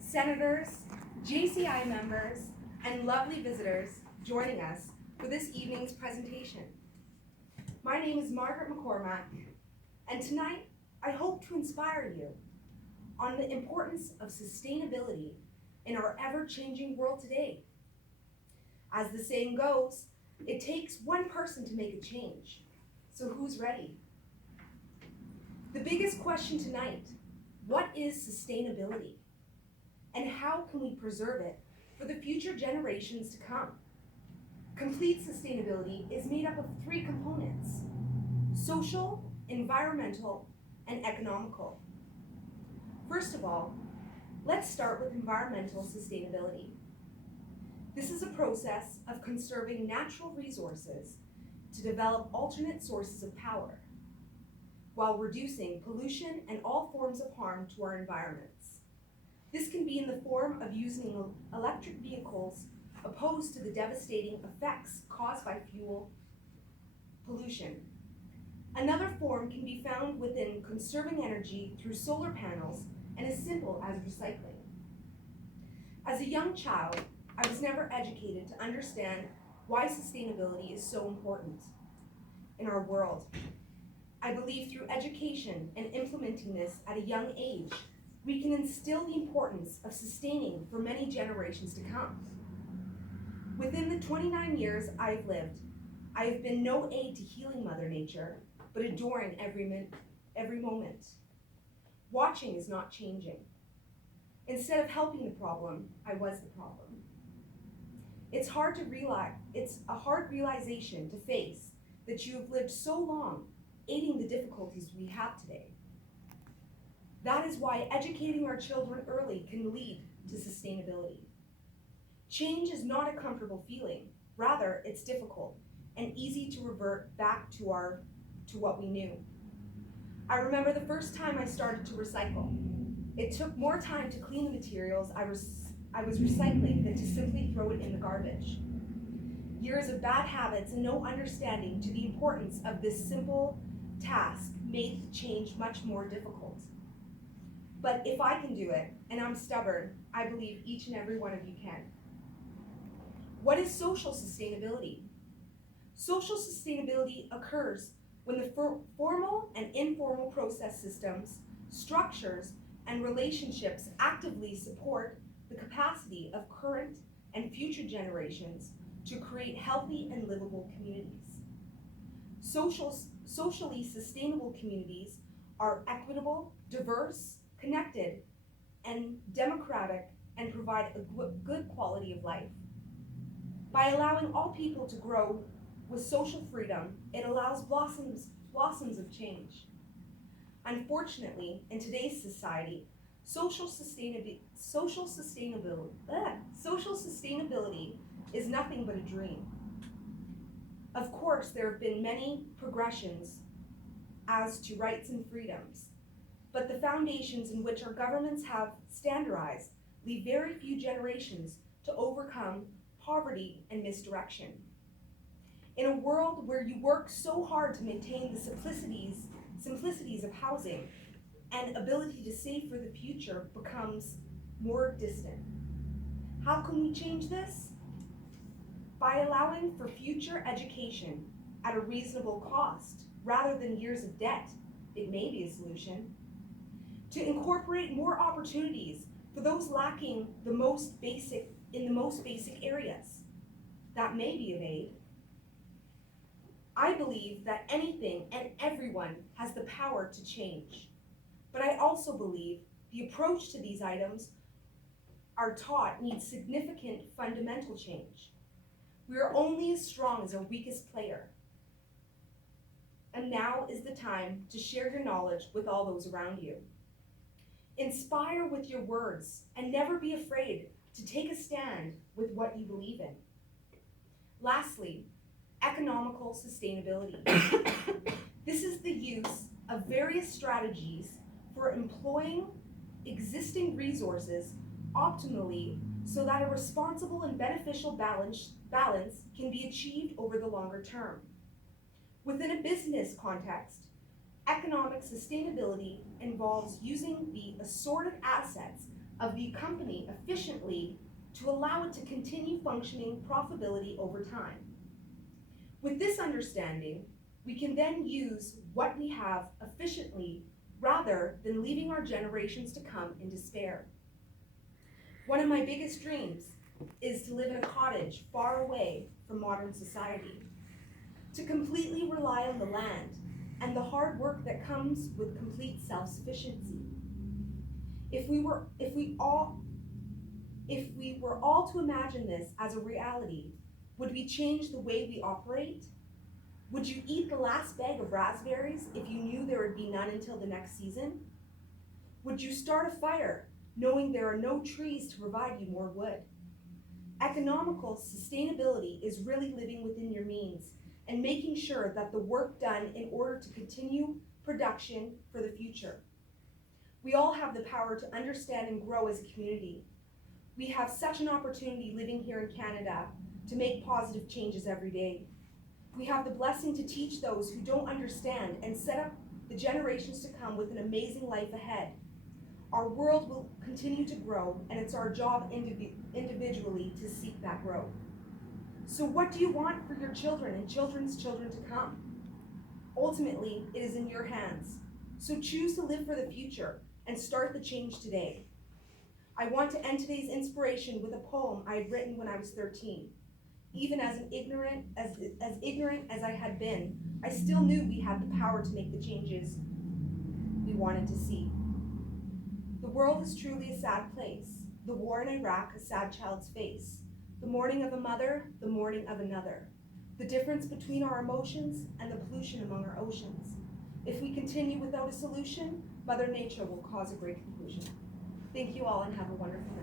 senators, JCI members, and lovely visitors joining us for this evening's presentation. My name is Margaret McCormack, and tonight I hope to inspire you on the importance of sustainability in our ever-changing world today. As the saying goes, it takes one person to make a change. So who's ready? The biggest question tonight, what is sustainability? And how can we preserve it for the future generations to come? Complete sustainability is made up of three components: social, environmental, and economical. First of all, let's start with environmental sustainability. This is a process of conserving natural resources to develop alternate sources of power, while reducing pollution and all forms of harm to our environments. This can be in the form of using electric vehicles opposed to the devastating effects caused by fuel pollution. Another form can be found within conserving energy through solar panels and as simple as recycling. As a young child, I was never educated to understand why sustainability is so important in our world. I believe through education and implementing this at a young age, we can instill the importance of sustaining for many generations to come. Within the 29 years I've lived, I have been no aid to healing Mother Nature, but adoring every moment. Watching is not changing. Instead of helping the problem, I was the problem. It's a hard realization to face that you have lived so long aiding the difficulties we have today. That is why educating our children early can lead to sustainability. Change is not a comfortable feeling. Rather, it's difficult and easy to revert back to what we knew. I remember the first time I started to recycle. It took more time to clean the materials I was recycling than to simply throw it in the garbage. Years of bad habits and no understanding to the importance of this simple task made the change much more difficult. But if I can do it, and I'm stubborn, I believe each and every one of you can. What is social sustainability? Social sustainability occurs when the formal and informal process systems, structures, and relationships actively support the capacity of current and future generations to create healthy and livable communities. Socially sustainable communities are equitable, diverse, connected, and democratic, and provide a good quality of life. By allowing all people to grow with social freedom, it allows blossoms of change. Unfortunately, in today's society, social sustainability is nothing but a dream. Of course, there have been many progressions as to rights and freedoms, but the foundations in which our governments have standardized leave very few generations to overcome poverty and misdirection. In a world where you work so hard to maintain the simplicities of housing, and ability to save for the future becomes more distant. How can we change this? By allowing for future education at a reasonable cost, rather than years of debt, it may be a solution. To incorporate more opportunities for those lacking in the most basic areas, that may be of aid. I believe that anything and everyone has the power to change. But I also believe the approach to these items are taught needs significant fundamental change. We are only as strong as our weakest player. And now is the time to share your knowledge with all those around you. Inspire with your words and never be afraid to take a stand with what you believe in. Lastly, economical sustainability. This is the use of various strategies for employing existing resources optimally so that a responsible and beneficial balance can be achieved over the longer term. Within a business context, economic sustainability involves using the assorted assets of the company efficiently to allow it to continue functioning profitability over time. With this understanding, we can then use what we have efficiently rather than leaving our generations to come in despair. One of my biggest dreams is to live in a cottage far away from modern society, to completely rely on the land and the hard work that comes with complete self-sufficiency. If we were all to imagine this as a reality, would we change the way we operate? Would you eat the last bag of raspberries if you knew there would be none until the next season? Would you start a fire knowing there are no trees to provide you more wood? Economical sustainability is really living within your means and making sure that the work done in order to continue production for the future. We all have the power to understand and grow as a community. We have such an opportunity living here in Canada to make positive changes every day. We have the blessing to teach those who don't understand and set up the generations to come with an amazing life ahead. Our world will continue to grow, and it's our job individually to seek that growth. So what do you want for your children and children's children to come? Ultimately, it is in your hands. So choose to live for the future and start the change today. I want to end today's inspiration with a poem I had written when I was 13. Even as ignorant as I had been, I still knew we had the power to make the changes we wanted to see. The world is truly a sad place. The war in Iraq, a sad child's face. The mourning of a mother, the mourning of another. The difference between our emotions and the pollution among our oceans. If we continue without a solution, Mother Nature will cause a great conclusion. Thank you all and have a wonderful day.